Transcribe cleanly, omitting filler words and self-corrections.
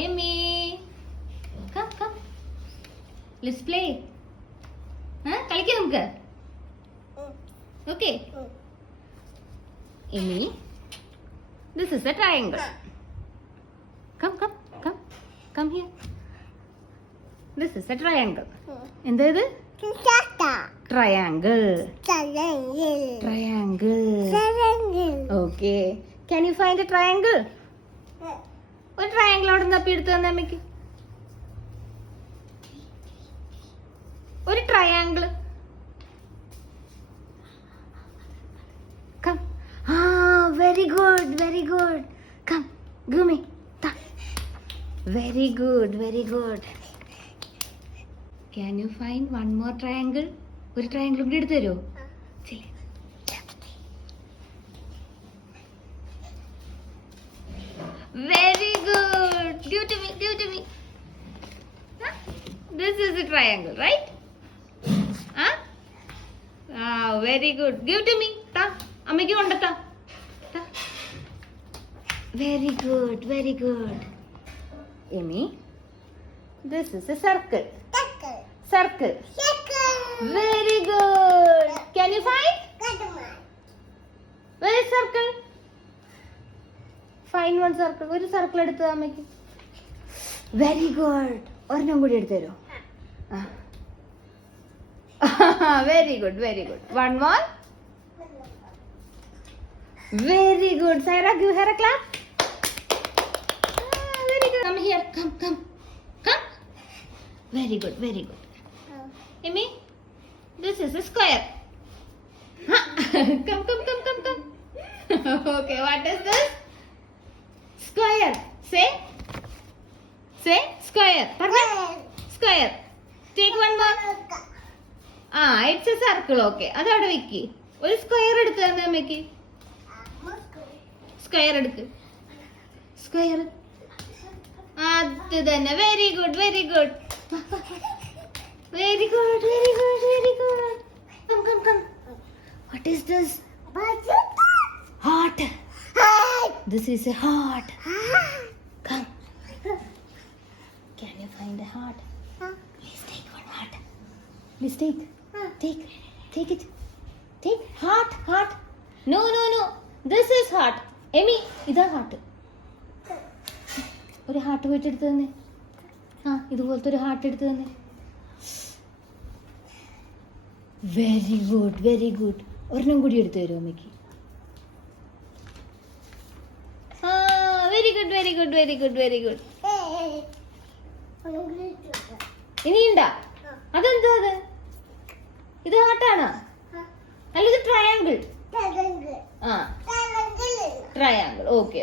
Amy, come. Let's play. കളിക്കാം നമുക്ക്. Okay. Amy, this is a triangle. Come here. This is a triangle. എന്താ ഇത്? Triangle. Okay. Can you find a triangle? ഒരു ട്രയാങ്കിൾ അവിടെ നിന്ന് തപ്പി എടുത്തു തന്നെ അമ്മയ്ക്ക്. ഒരു triangle. Come. Very good. Come, give me. Very good. Can you find one more triangle? ഒരു ട്രയാങ്കിൾ കൂടി എടുത്തു തരുമോ? Very good. Give to me. This is a triangle, right? Very good. Give to me. അമ്മയ്ക്ക് കൊണ്ടെത്താ. Very good. Amy, this is a circle. Very good. Can you find? Where is circle? Find one circle. ഒരു സർക്കിൾ എടുത്തു അമ്മയ്ക്ക്. Very good. ഒരെണ്ണം കൂടി എടുത്തു തരുമോ? Very good. One more. Very good. Saira, give her a clap. Very good. Come here. Come. Very good. Amy, this is a square. Come. Okay, what is this? Square. Say square. Square. Take one more. It's a circle. Okay. അതവിടെ വെക്ക്. ഒരു സ്ക്വയർ എടുത്ത് തന്നെ അമ്മയ്ക്ക്. സ്ക്വയർ എടുക്ക്. സ്ക്വയർ. അത് തന്നെ. Very good. Come. What is this? Heart. This is a heart. Come. Can you find a heart? Please take one heart. Please take. Take it. Take heart. No. This is heart. Amy, ഇതാ heart. ഒരു heart പോയിട്ട് എടുത്തു തന്നെ. ഇതുപോലത്തെ ഒരു heart എടുത്തു തന്നെ. Very good. ഒരെണ്ണം കൂടി എടുത്തു തരുമോ അമ്മയ്ക്ക്? Very good. ഇനിയുണ്ടാ? അതെന്താ അത്? ഇത് ഹാർട്ടാണോ? അല്ല, ഇത് ട്രയാങ്കിൾ. ട്രയാങ്കിൾ. ഓക്കെ.